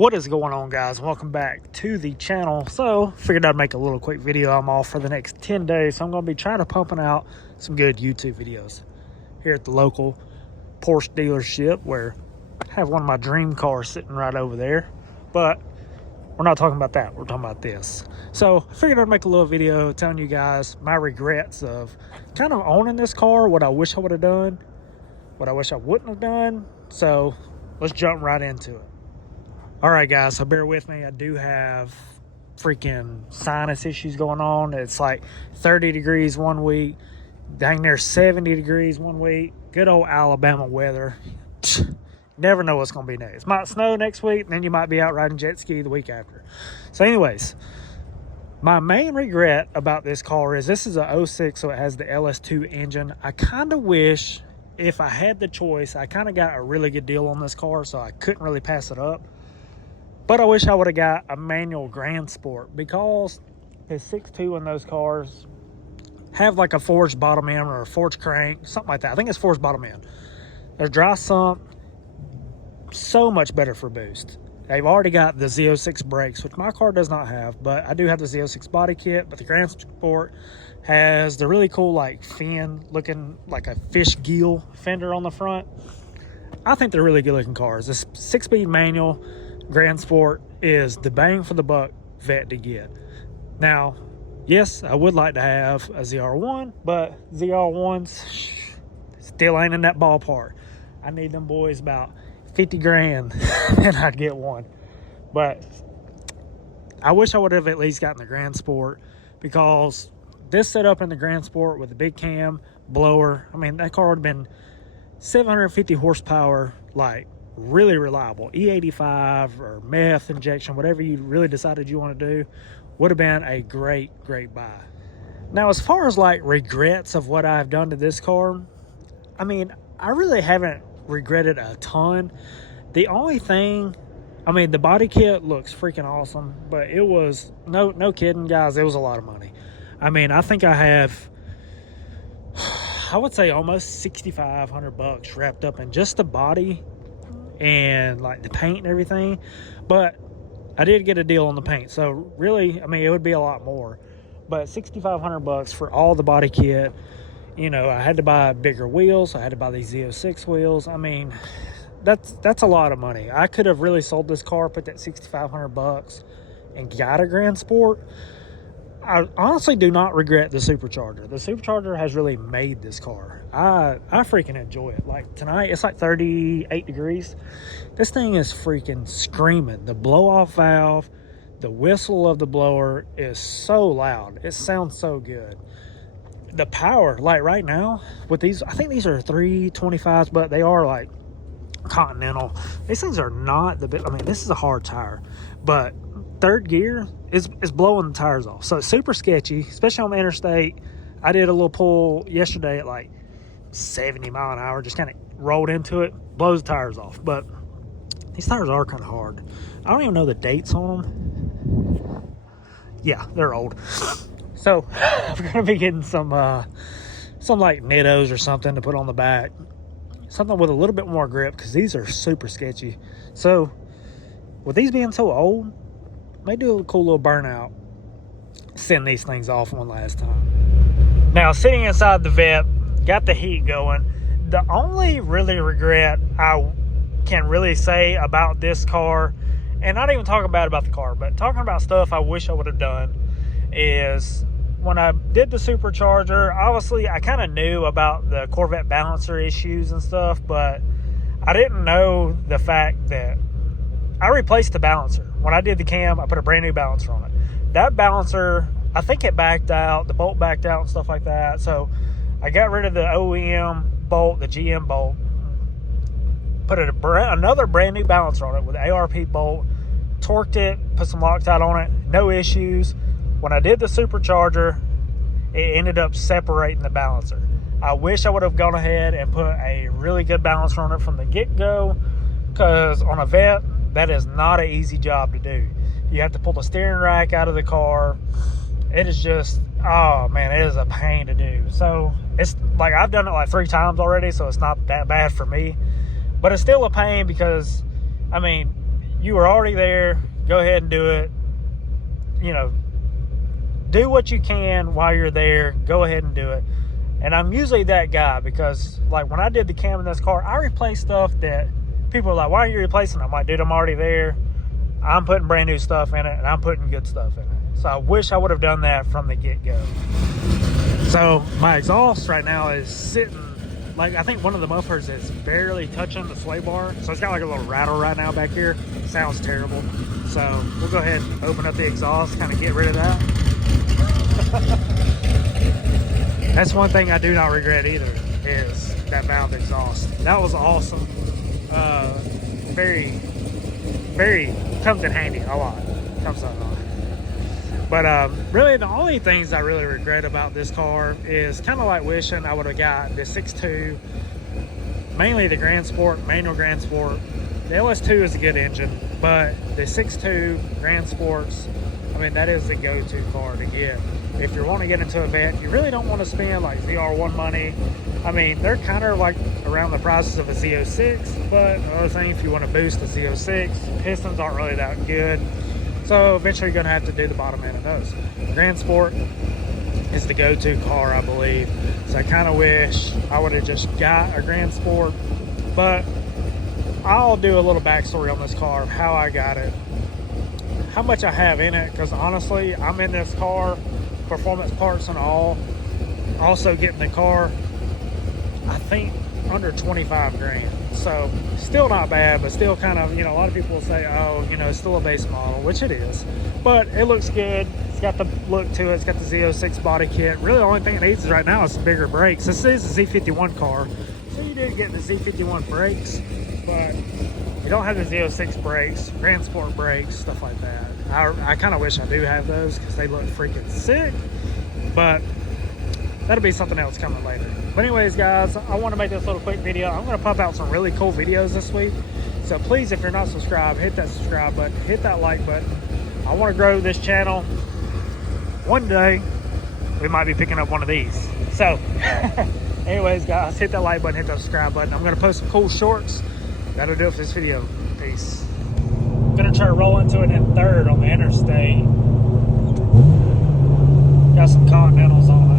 What is going on, guys? Welcome back to the channel. So figured I'd make a little quick video. I'm off for the next 10 days, so I'm going to be trying to pumping out some good YouTube videos here at the local Porsche dealership, where I have one of my dream cars sitting right over there. But we're not talking about that. We're talking about this. So I figured I'd make a little video telling you guys my regrets of kind of owning this car, what I wish I would have done, what I wish I wouldn't have done. So let's jump right into it. All right, guys, so bear with me. I do have freaking sinus issues going on. It's like 30 degrees one week, dang near 70 degrees one week. Good old Alabama weather. Never know what's going to be next. Might snow next week, and then you might be out riding jet ski the week after. So anyways, my main regret about this car is this is a 06, so it has the LS2 engine. I kind of wish, if I had the choice, I kind of got a really good deal on this car, so I couldn't really pass it up. But I wish I would have got a manual Grand Sport, because the 6.2 in those cars have like a forged bottom end or a forged crank, something like that. I think it's forged bottom end. They're dry sump, so much better for boost. They've already got the Z06 brakes, which my car does not have, but I do have the Z06 body kit. But the Grand Sport has the really cool like fin looking like a fish gill fender on the front. I think they're really good looking cars. This 6-speed manual Grand Sport is the bang for the buck vet to get. Now, yes, I would like to have a ZR1, but ZR1s still ain't in that ballpark. I need them boys about 50 grand and I'd get one. But I wish I would have at least gotten the Grand Sport, because this setup in the Grand Sport with the big cam blower, I mean, that car would have been 750 horsepower, like really reliable. E85 or meth injection, whatever you really decided you want to do, would have been a great buy. Now, as far as like regrets of what I've done to this car, I mean, I really haven't regretted a ton. The only thing, I mean, the body kit looks freaking awesome, but it was no kidding, guys, it was a lot of money. I mean, I think I have, I would say almost $6,500 wrapped up in just the body and like the paint and everything. But I did get a deal on the paint, so really, I mean, it would be a lot more. But $6,500 for all the body kit. You know, I had to buy bigger wheels. I had to buy these Z06 wheels. I mean, that's a lot of money. I could have really sold this car, put that $6,500 and got a Grand Sport. I honestly do not regret the supercharger. The supercharger has really made this car. I freaking enjoy it. Like tonight, it's like 38 degrees. This thing is freaking screaming. The blow-off valve, the whistle of the blower is so loud. It sounds so good. The power, like right now with these, I think these are 325s, but they are like Continental. These things are not the bit. I mean, this is a hard tire, but third gear is blowing the tires off. So it's super sketchy, especially on the interstate. I did a little pull yesterday at like 70 mile an hour, just kind of rolled into it, blows the tires off. But these tires are kind of hard. I don't even know the dates on them. Yeah, they're old. So we're gonna be getting some like Nittos or something to put on the back, something with a little bit more grip, because these are super sketchy. So with these being so old, may do a cool little burnout, send these things off one last time. Now, sitting inside the vet, got the heat going. The only really regret I can really say about this car, and not even talking bad about the car, but talking about stuff I wish I would have done, is when I did the supercharger, obviously I kind of knew about the Corvette balancer issues and stuff, but I didn't know the fact that I replaced the balancer. When I did the cam, I put a brand new balancer on it. That balancer, I think it backed out, the bolt backed out and stuff like that. So I got rid of the OEM bolt, the GM bolt, put another brand new balancer on it with an ARP bolt, torqued it, put some Loctite on it, no issues. When I did the supercharger, it ended up separating the balancer. I wish I would have gone ahead and put a really good balancer on it from the get-go, because on a vet, that is not an easy job to do. You have to pull the steering rack out of the car. It is just, oh man, it is a pain to do. So it's like, I've done it like 3 times already, so it's not that bad for me. But it's still a pain because, I mean, you were already there, go ahead and do it. You know, do what you can while you're there. Go ahead and do it. And I'm usually that guy because, like, when I did the cam in this car, I replaced stuff that people are like, why are you replacing it? I'm like, dude, I'm already there. I'm putting brand new stuff in it, and I'm putting good stuff in it. So I wish I would have done that from the get-go. So my exhaust right now is sitting, like, I think one of the mufflers is barely touching the sway bar. So it's got like a little rattle right now back here. Sounds terrible. So we'll go ahead and open up the exhaust, kind of get rid of that. That's one thing I do not regret either, is that valve exhaust. That was awesome. Very comes in handy a lot. Comes up a lot. But really the only things I really regret about this car is kind of like wishing I would have got the 6.2, mainly the Grand Sport, manual Grand Sport. The LS2 is a good engine, but the 6.2 Grand Sports, I mean, that is the go-to car to get. If you want to get into a Vette, you really don't want to spend like ZR1 money. I mean, they're kind of like around the prices of a Z06, but another thing, if you want to boost the Z06, pistons aren't really that good. So eventually you're going to have to do the bottom end of those. Grand Sport is the go-to car, I believe. So I kind of wish I would have just got a Grand Sport. But I'll do a little backstory on this car, how I got it, how much I have in it, because honestly, I'm in this car, performance parts and all, also getting the car, I think, under 25 grand. So still not bad, but still kind of, you know, a lot of people will say, oh, you know, it's still a base model, which it is, but it looks good. It's got the look to it. It's got the Z06 body kit. Really the only thing it needs right now is some bigger brakes. This is a Z51 car, so you do get the Z51 brakes, but you don't have the Z06 brakes, Grand Sport brakes, stuff like that. I kind of wish I do have those because they look freaking sick, but that'll be something else coming later. But anyways, guys, I want to make this little quick video. I'm going to pump out some really cool videos this week. So please, if you're not subscribed, hit that subscribe button, hit that like button. I want to grow this channel. One day, we might be picking up one of these. So anyways, guys, hit that like button, hit that subscribe button. I'm going to post some cool shorts. That'll do it for this video. Peace. I'm going to try to roll into it in third on the interstate. Got some Continentals on